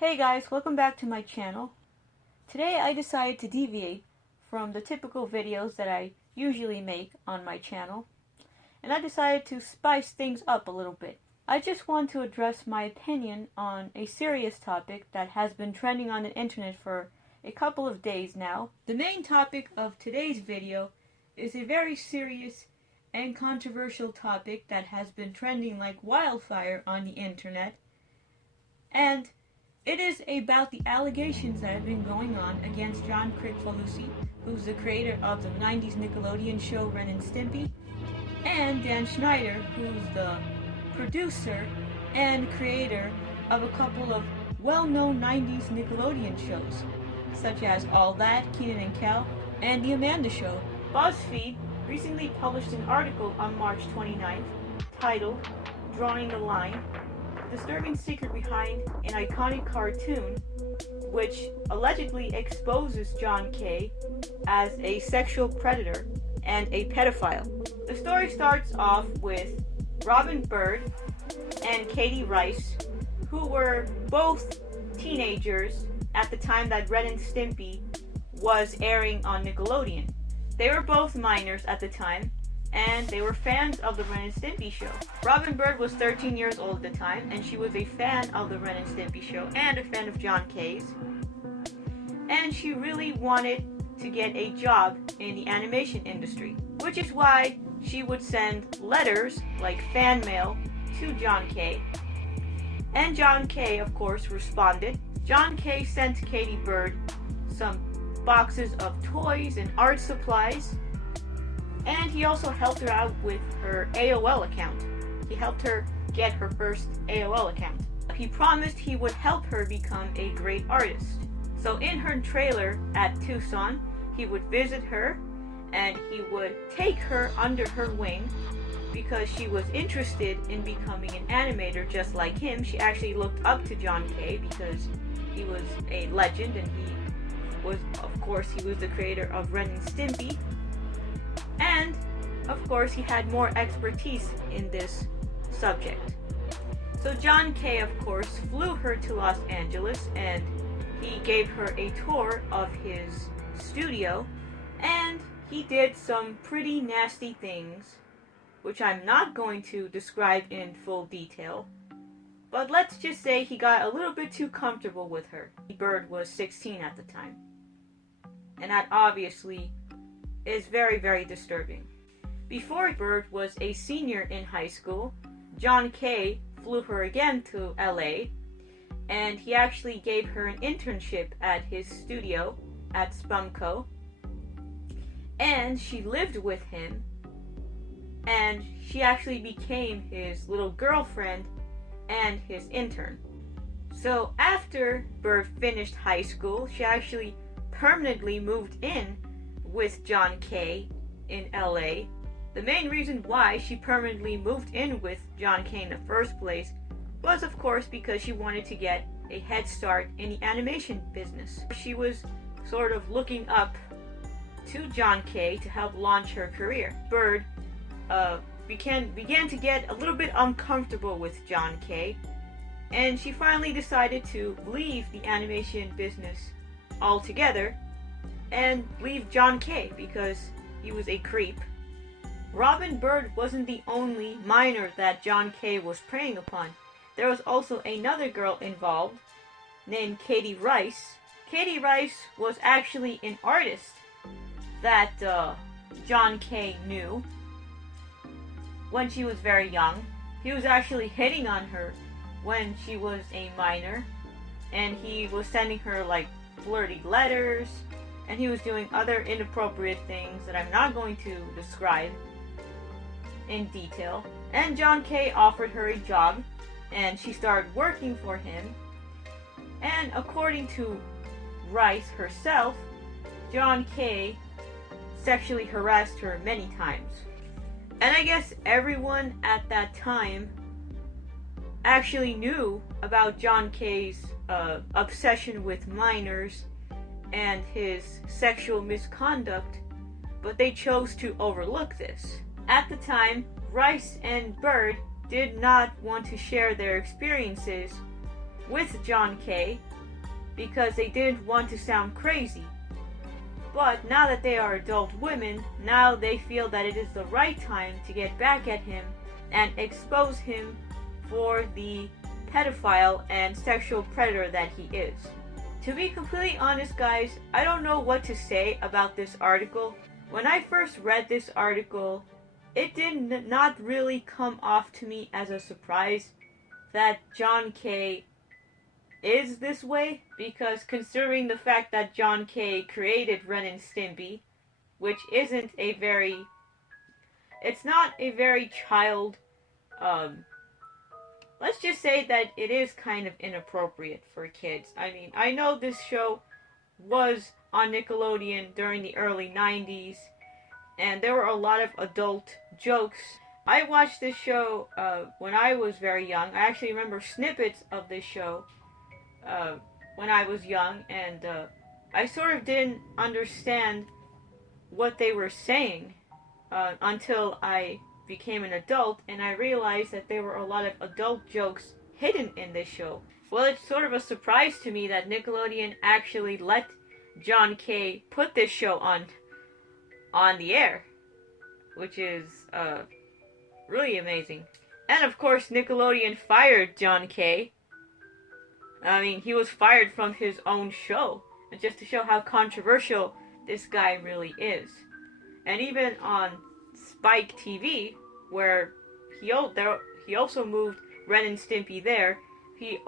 Hey guys, welcome back to my channel. Today I decided to deviate from the typical videos that I usually make on my channel, and I decided to spice things up a little bit. I just want to address my opinion on a serious topic that has been trending on the internet for a couple of days now. The main topic of today's video is a very serious and controversial topic that has been trending like wildfire on the internet, and it is about the allegations that have been going on against Kricfalusi, who's the creator of the 90s Nickelodeon show Ren Stimpy, and Dan Schneider, who's the producer and creator of a couple of well-known 90s Nickelodeon shows, such as All That, Kenan Kel, and The Amanda Show. BuzzFeed recently published an article on March 29th titled "Drawing the Line: The Disturbing Secret Behind an Iconic Cartoon," which allegedly exposes John K as a sexual predator and a pedophile. The story starts off with Robyn, Byrd, and Katie Rice, who were both teenagers at the time that Ren Stimpy was airing on Nickelodeon. They were both minors at the time, and they were fans of the Ren and Stimpy show. Robyn Byrd was 13 years old at the time, and she was a fan of the Ren and Stimpy show and a fan of John K's. And she really wanted to get a job in the animation industry, which is why she would send letters, like fan mail, to John K. And John K, of course, responded. John K sent Katie Byrd some boxes of toys and art supplies, and he also helped her out with her AOL account. He helped her get her first AOL account. He promised he would help her become a great artist. So in her trailer at Tucson, he would visit her and he would take her under her wing because she was interested in becoming an animator just like him. She actually looked up to John K because he was a legend, and he was the creator of Ren and Stimpy. And, of course, he had more expertise in this subject. So John K, of course, flew her to Los Angeles, and he gave her a tour of his studio, and he did some pretty nasty things, which I'm not going to describe in full detail. But let's just say he got a little bit too comfortable with her. Byrd was 16 at the time. And that obviously is very, very disturbing. Before Byrd was a senior in high school, John K flew her again to LA, and he actually gave her an internship at his studio at Spumco, and she lived with him, and she actually became his little girlfriend and his intern. So after Byrd finished high school, she actually permanently moved in with John K in LA. The main reason why she permanently moved in with John K in the first place was, of course, because she wanted to get a head start in the animation business. She was sort of looking up to John K to help launch her career. Byrd began to get a little bit uncomfortable with John K, and she finally decided to leave the animation business altogether and leave John K because he was a creep. Robyn Byrd wasn't the only minor that John K was preying upon. There was also another girl involved named Katie Rice. Katie Rice was actually an artist that John K knew when she was very young. He was actually hitting on her when she was a minor, and he was sending her like flirty letters, and he was doing other inappropriate things that I'm not going to describe in detail. And John K offered her a job, and she started working for him. And according to Rice herself, John K sexually harassed her many times. And I guess everyone at that time actually knew about John K's obsession with minors and his sexual misconduct, but they chose to overlook this. At the time, Rice and Byrd did not want to share their experiences with John K. because they didn't want to sound crazy. But now that they are adult women, now they feel that it is the right time to get back at him and expose him for the pedophile and sexual predator that he is. To be completely honest, guys, I don't know what to say about this article. When I first read this article, it did not really come off to me as a surprise that John K. is this way, because considering the fact that John K. created Ren Stimpy, which isn't a very, it's not a very child, let's just say that it is kind of inappropriate for kids. I mean, I know this show was on Nickelodeon during the early 90s, and there were a lot of adult jokes. I watched this show when I was very young. I actually remember snippets of this show when I was young, and I sort of didn't understand what they were saying until I became an adult, and I realized that there were a lot of adult jokes hidden in this show. Well, it's sort of a surprise to me that Nickelodeon actually let John K. put this show on the air, which is really amazing. And of course, Nickelodeon fired John K. I mean, he was fired from his own show, and just to show how controversial this guy really is. And even on Spike TV, where he also moved Ren Stimpy there, he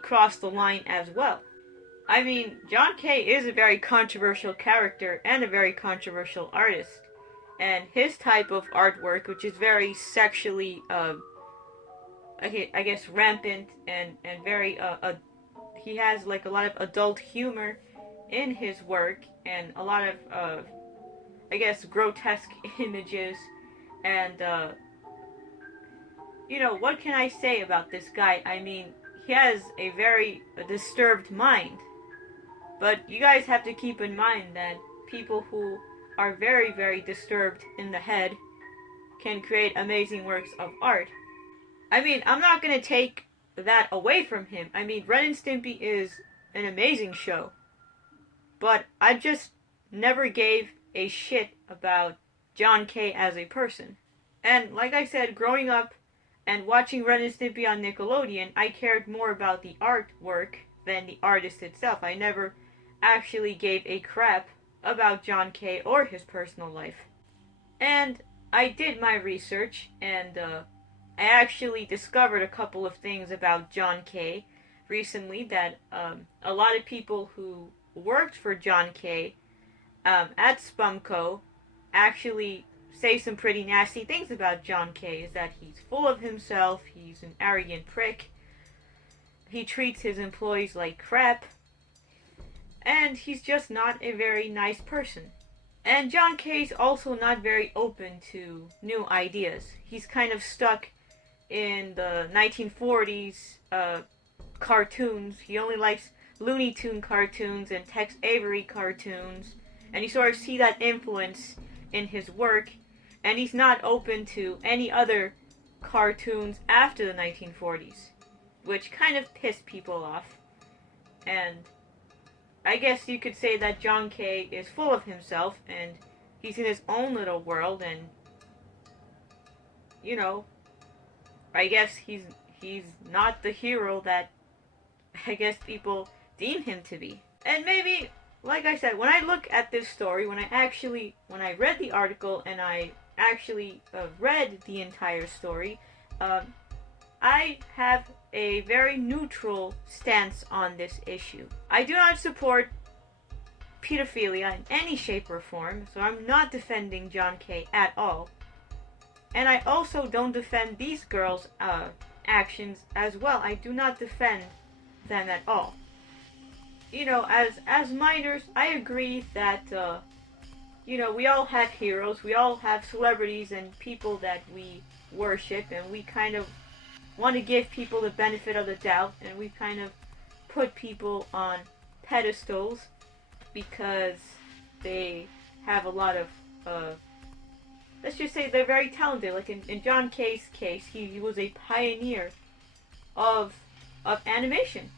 crossed the line as well. I mean, John K. is a very controversial character and a very controversial artist. And his type of artwork, which is very sexually, I guess, rampant and very, he has like a lot of adult humor in his work and a lot of, I guess, grotesque images. And, you know, what can I say about this guy? I mean, he has a very disturbed mind. But you guys have to keep in mind that people who are very, very disturbed in the head can create amazing works of art. I mean, I'm not going to take that away from him. I mean, Ren and Stimpy is an amazing show. But I just never gave a shit about John K. as a person. And like I said, growing up and watching Ren and Stimpy on Nickelodeon, I cared more about the artwork than the artist itself. I never actually gave a crap about John K. or his personal life. And I did my research, and I actually discovered a couple of things about John K. recently that a lot of people who worked for John K. At Spumco actually say some pretty nasty things about John K. Is that he's full of himself, he's an arrogant prick, he treats his employees like crap, and he's just not a very nice person. And John K's also not very open to new ideas. He's kind of stuck in the 1940s cartoons. He only likes Looney Tune cartoons and Tex Avery cartoons, and you sort of see that influence in his work, and he's not open to any other cartoons after the 1940s, which kind of pissed people off. And I guess you could say that John K. is full of himself, and he's in his own little world, and, you know, I guess he's not the hero that I guess people deem him to be. And maybe, like I said, when I look at this story, when I read the article and I actually read the entire story, I have a very neutral stance on this issue. I do not support pedophilia in any shape or form, so I'm not defending John K. at all. And I also don't defend these girls' actions as well. I do not defend them at all. You know, as minors, I agree that, you know, we all have heroes, we all have celebrities and people that we worship, and we kind of want to give people the benefit of the doubt, and we kind of put people on pedestals because they have a lot of, let's just say they're very talented. Like in John K's case, he was a pioneer of animation.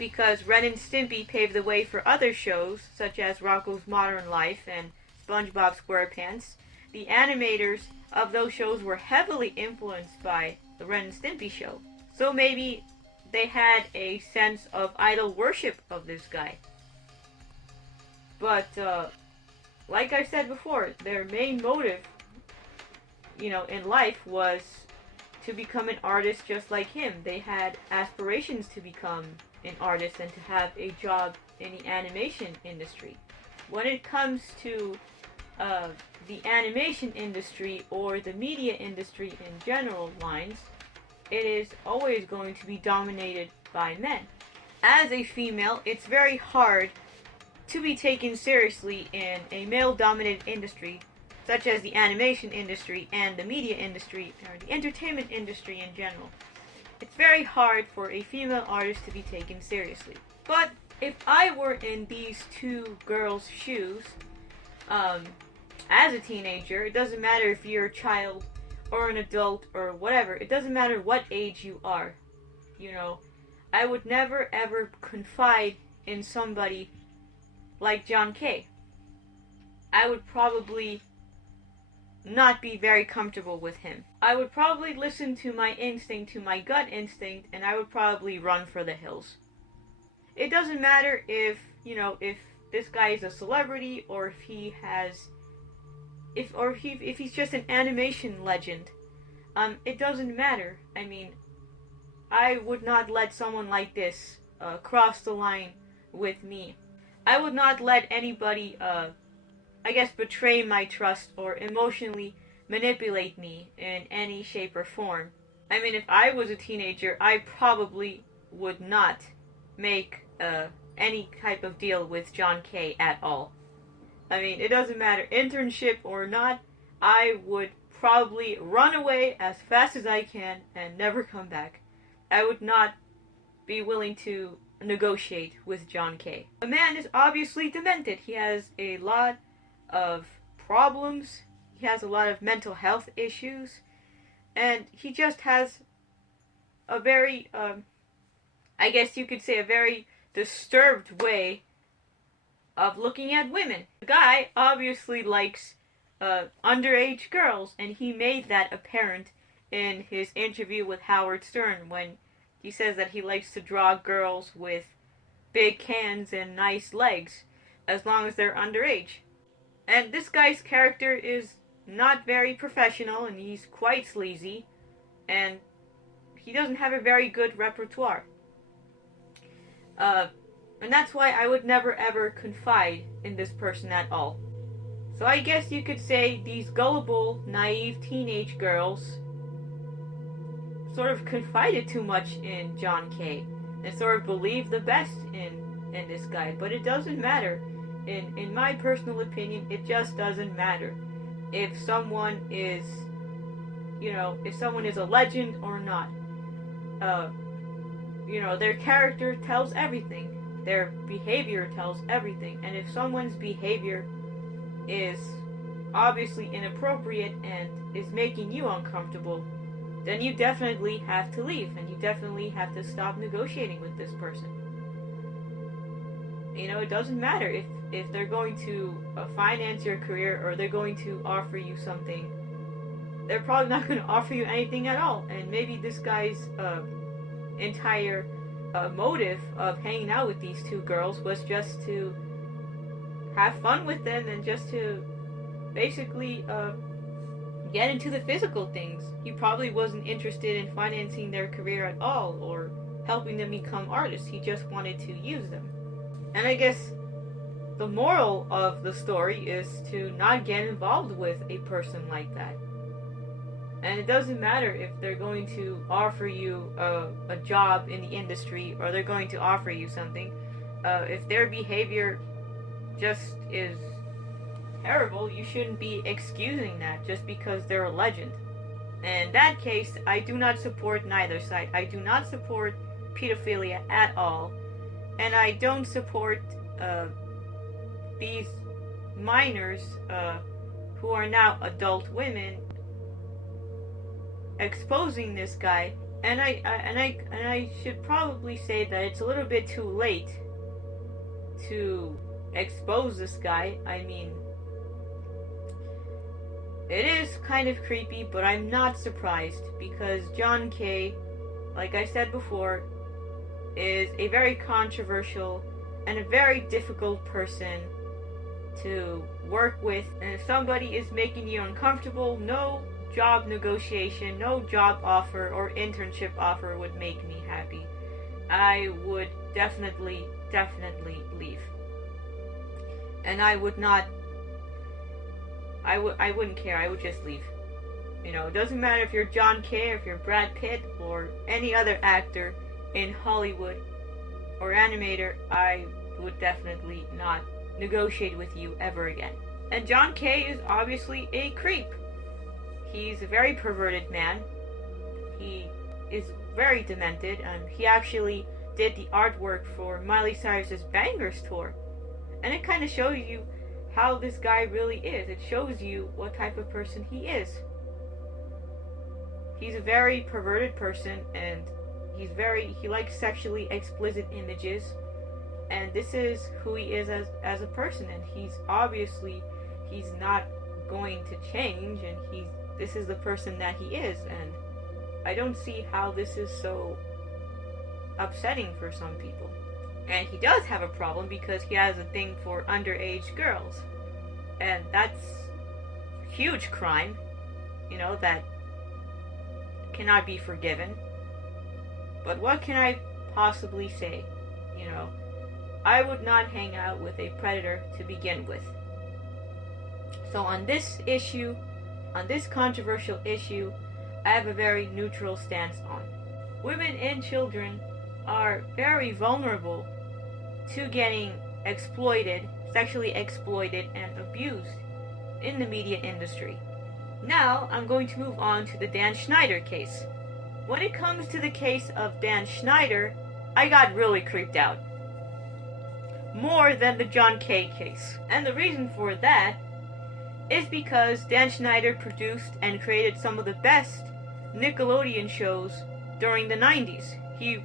because Ren and Stimpy paved the way for other shows, such as Rocko's Modern Life and SpongeBob SquarePants. The animators of those shows were heavily influenced by the Ren and Stimpy show. So maybe they had a sense of idol worship of this guy. But, like I said before, their main motive, in life was to become an artist just like him. They had aspirations to become an artist and to have a job in the animation industry. When it comes to the animation industry or the media industry in general lines, it is always going to be dominated by men. As a female, it's very hard to be taken seriously in a male-dominated industry such as the animation industry and the media industry, or the entertainment industry in general. It's very hard for a female artist to be taken seriously. But if I were in these two girls' shoes, as a teenager, it doesn't matter if you're a child or an adult or whatever, it doesn't matter what age you are, I would never ever confide in somebody like John K. I would probably not be very comfortable with him. I would probably listen to my instinct, to my gut instinct, and I would probably run for the hills. It doesn't matter if this guy is a celebrity or if he has if he's just an animation legend. It doesn't matter. I mean, I would not let someone like this cross the line with me. I would not let anybody betray my trust or emotionally manipulate me in any shape or form. I mean, if I was a teenager, I probably would not make any type of deal with John K. at all. I mean, it doesn't matter, internship or not, I would probably run away as fast as I can and never come back. I would not be willing to negotiate with John K. The man is obviously demented. He has a lot of problems. He has a lot of mental health issues. And he just has a very, I guess you could say, a very disturbed way of looking at women. The guy obviously likes underage girls, and he made that apparent in his interview with Howard Stern when he says that he likes to draw girls with big cans and nice legs, as long as they're underage. And this guy's character is not very professional, and he's quite sleazy, and he doesn't have a very good repertoire. And that's why I would never ever confide in this person at all. So I guess you could say these gullible, naive teenage girls sort of confided too much in John K. and sort of believed the best in this guy. But it doesn't matter. In my personal opinion, it just doesn't matter if someone is, if someone is a legend or not. Their character tells everything. Their behavior tells everything. And if someone's behavior is obviously inappropriate and is making you uncomfortable, then you definitely have to leave, and you definitely have to stop negotiating with this person. It doesn't matter if they're going to finance your career or they're going to offer you something. They're probably not going to offer you anything at all. And maybe this guy's entire motive of hanging out with these two girls was just to have fun with them and just to basically get into the physical things. He probably wasn't interested in financing their career at all or helping them become artists. He just wanted to use them. And I guess the moral of the story is to not get involved with a person like that. And it doesn't matter if they're going to offer you a job in the industry or they're going to offer you something. If their behavior just is terrible, you shouldn't be excusing that just because they're a legend. And in that case, I do not support neither side. I do not support pedophilia at all. And I don't support these minors who are now adult women exposing this guy I should probably say that it's a little bit too late to expose this guy. I mean, it is kind of creepy, but I'm not surprised because John K, like I said before, is a very controversial and a very difficult person to work with. And if somebody is making you uncomfortable, no job negotiation, no job offer or internship offer would make me happy. I would definitely leave. And I wouldn't care. I would just leave. You know, it doesn't matter if you're John K, or if you're Brad Pitt, or any other actor in Hollywood or animator, I would definitely not negotiate with you ever again. And John K is obviously a creep. He's a very perverted man. He is very demented, and he actually did the artwork for Miley Cyrus's Bangers tour. And it kind of shows you how this guy really is. It shows you what type of person he is. He's a very perverted person, and he likes sexually explicit images, and this is who he is as a person, and he's not going to change, and this is the person that he is, and I don't see how this is so upsetting for some people. And he does have a problem because he has a thing for underage girls, and that's a huge crime, you know, that cannot be forgiven. But what can I possibly say? You know, I would not hang out with a predator to begin with. So on this issue, on this controversial issue, I have a very neutral stance on. Women and children are very vulnerable to getting exploited, sexually exploited, and abused in the media industry. Now, I'm going to move on to the Dan Schneider case. When it comes to the case of Dan Schneider, I got really creeped out. More than the John K case. And the reason for that is because Dan Schneider produced and created some of the best Nickelodeon shows during the 90s. He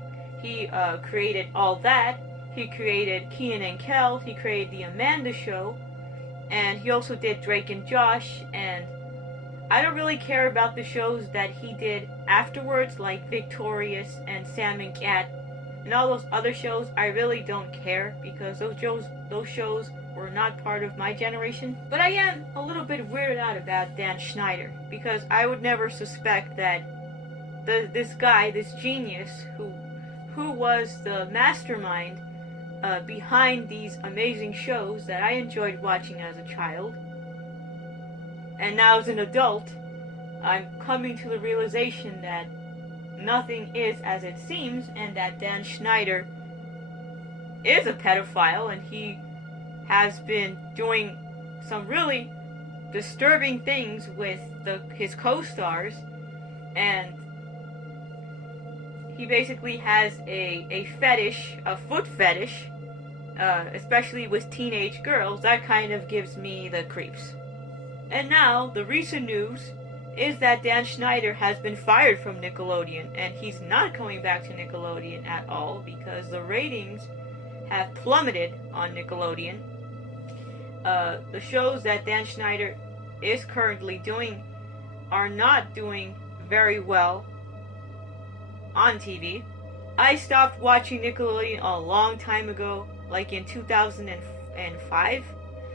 created All That, he created Kenan Kel, he created The Amanda Show, and he also did Drake and Josh, and I don't really care about the shows that he did afterwards, like Victorious and Sam and Cat, and all those other shows. I really don't care because those shows were not part of my generation. But I am a little bit weirded out about Dan Schneider because I would never suspect that this guy, this genius, who was the mastermind behind these amazing shows that I enjoyed watching as a child, and now as an adult, I'm coming to the realization that nothing is as it seems, and that Dan Schneider is a pedophile, and he has been doing some really disturbing things with his co-stars, and he basically has a fetish, a foot fetish, especially with teenage girls. That kind of gives me the creeps. And now, the recent news is that Dan Schneider has been fired from Nickelodeon, and he's not coming back to Nickelodeon at all because the ratings have plummeted on Nickelodeon. The shows that Dan Schneider is currently doing are not doing very well on TV. I stopped watching Nickelodeon a long time ago, like in 2005.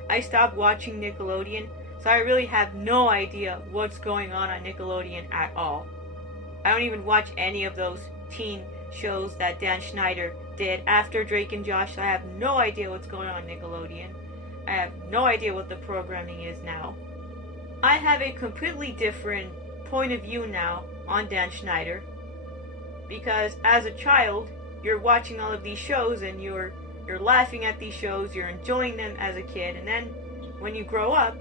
I stopped watching Nickelodeon. So I really have no idea what's going on Nickelodeon at all. I don't even watch any of those teen shows that Dan Schneider did after Drake and Josh. So I have no idea what's going on Nickelodeon. I have no idea what the programming is now. I have a completely different point of view now on Dan Schneider. Because as a child, you're watching all of these shows and you're laughing at these shows, you're enjoying them as a kid, and then when you grow up,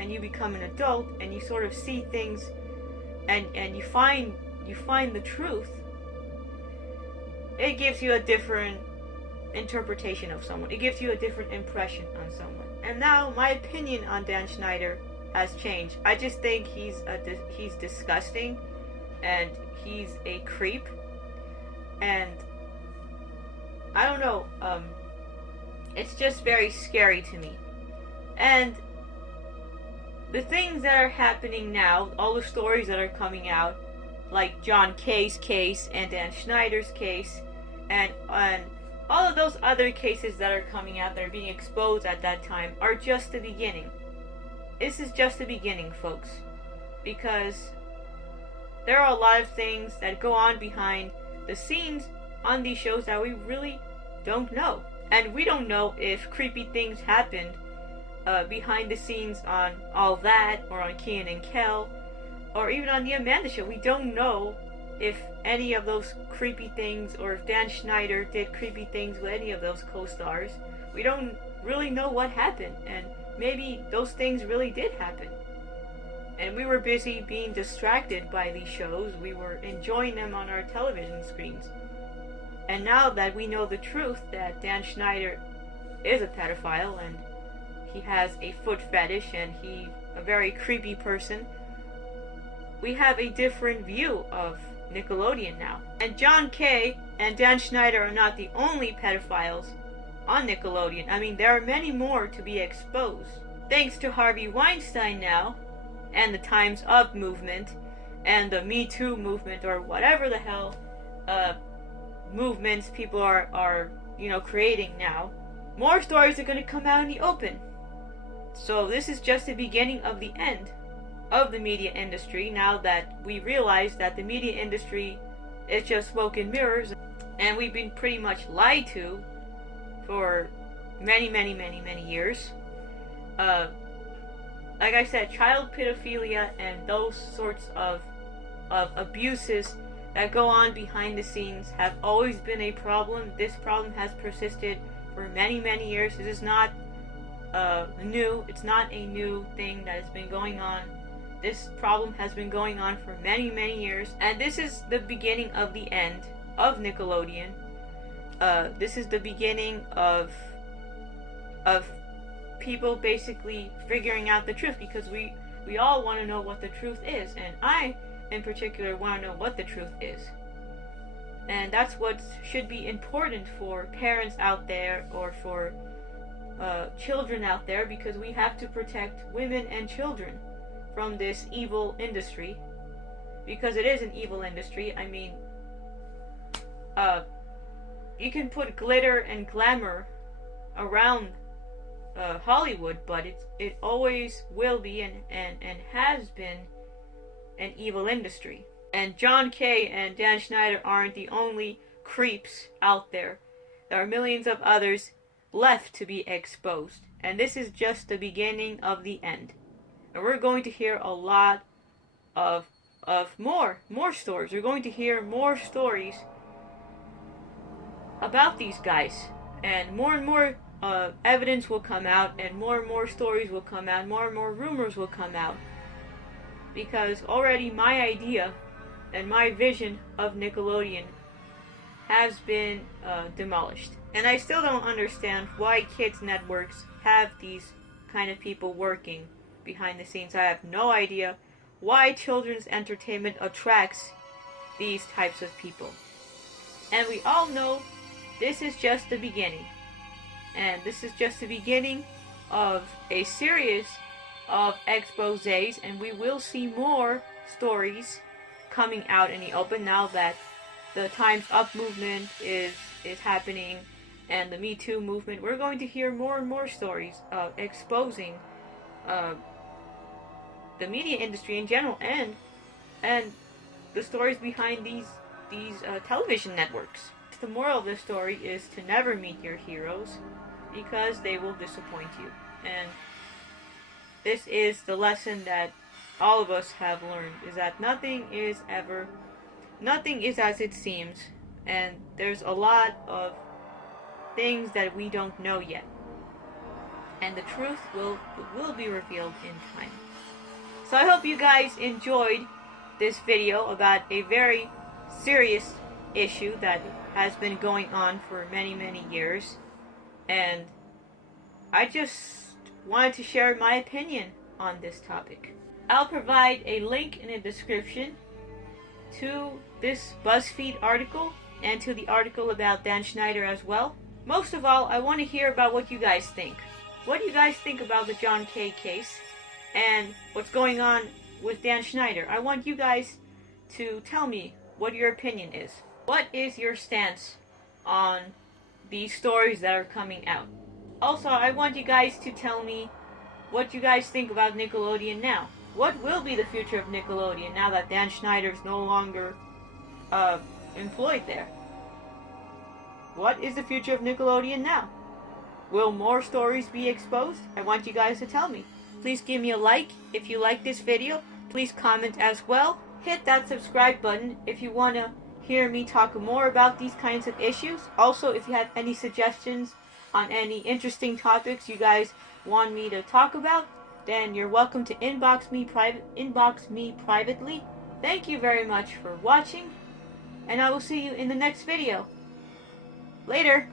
and you become an adult and you sort of see things and you find the truth, it gives you a different interpretation of someone. It gives you a different impression on someone. And now my opinion on Dan Schneider has changed. I just think he's disgusting, and he's a creep, and I don't know, it's just very scary to me. And the things that are happening now, all the stories that are coming out, like John K's case and Dan Schneider's case, and all of those other cases that are coming out that are being exposed at that time, are just the beginning. This is just the beginning, folks, because there are a lot of things that go on behind the scenes on these shows that we really don't know. And we don't know if creepy things happened behind the scenes on All That, or on Kenan Kel, or even on the Amanda Show. We don't know if any of those creepy things, or if Dan Schneider did creepy things with any of those co-stars. We don't really know what happened, and maybe those things really did happen. And we were busy being distracted by these shows. We were enjoying them on our television screens. And now that we know the truth, that Dan Schneider is a pedophile, and he has a foot fetish, and he's a very creepy person, we have a different view of Nickelodeon now. And John K. and Dan Schneider are not the only pedophiles on Nickelodeon. I mean, there are many more to be exposed. Thanks to Harvey Weinstein now, and the Time's Up movement, and the Me Too movement, or whatever the hell movements people are creating now, more stories are going to come out in the open. So this is just the beginning of the end of the media industry, now that we realize that the media industry is just smoke and mirrors, and we've been pretty much lied to for many years. Like I said, child pedophilia and those sorts of abuses that go on behind the scenes have always been a problem. This problem has persisted for many years. This is not new. It's not a new thing that has been going on. This problem has been going on for many years, and this is the beginning of the end of Nickelodeon. This is the beginning of people basically figuring out the truth, because we all want to know what the truth is, and I in particular want to know what the truth is. And that's what should be important for parents out there, or for children out there, because we have to protect women and children from this evil industry, because it is an evil industry. I mean, you can put glitter and glamour around Hollywood, but it always will be and has been an evil industry. And John K. and Dan Schneider aren't the only creeps out there. There are millions of others left to be exposed, and this is just the beginning of the end. And we're going to hear a lot of more stories. We're going to hear more stories about these guys, and more evidence will come out, and more stories will come out, more rumors will come out, because already my idea and my vision of Nickelodeon has been demolished. And I still don't understand why kids networks have these kind of people working behind the scenes. I have no idea why children's entertainment attracts these types of people. And we all know this is just the beginning. And this is just the beginning of a series of exposés, and we will see more stories coming out in the open now that the Time's Up movement is happening, and the Me Too movement. We're going to hear more and more stories exposing the media industry in general, and the stories behind these television networks. The moral of the story is to never meet your heroes, because they will disappoint you. And this is the lesson that all of us have learned, is that nothing is as it seems, and there's a lot of things that we don't know yet, and the truth will be revealed in time. So I hope you guys enjoyed this video about a very serious issue that has been going on for many years, and I just wanted to share my opinion on this topic. I'll provide a link in the description to this BuzzFeed article and to the article about Dan Schneider as well. Most of all, I want to hear about what you guys think. What do you guys think about the John K. case and what's going on with Dan Schneider? I want you guys to tell me what your opinion is. What is your stance on these stories that are coming out? Also, I want you guys to tell me what you guys think about Nickelodeon now. What will be the future of Nickelodeon now that Dan Schneider is no longer employed there? What is the future of Nickelodeon now? Will more stories be exposed? I want you guys to tell me. Please give me a like if you like this video. Please comment as well. Hit that subscribe button if you want to hear me talk more about these kinds of issues. Also, if you have any suggestions on any interesting topics you guys want me to talk about, then you're welcome to inbox me privately. Thank you very much for watching, and I will see you in the next video. Later!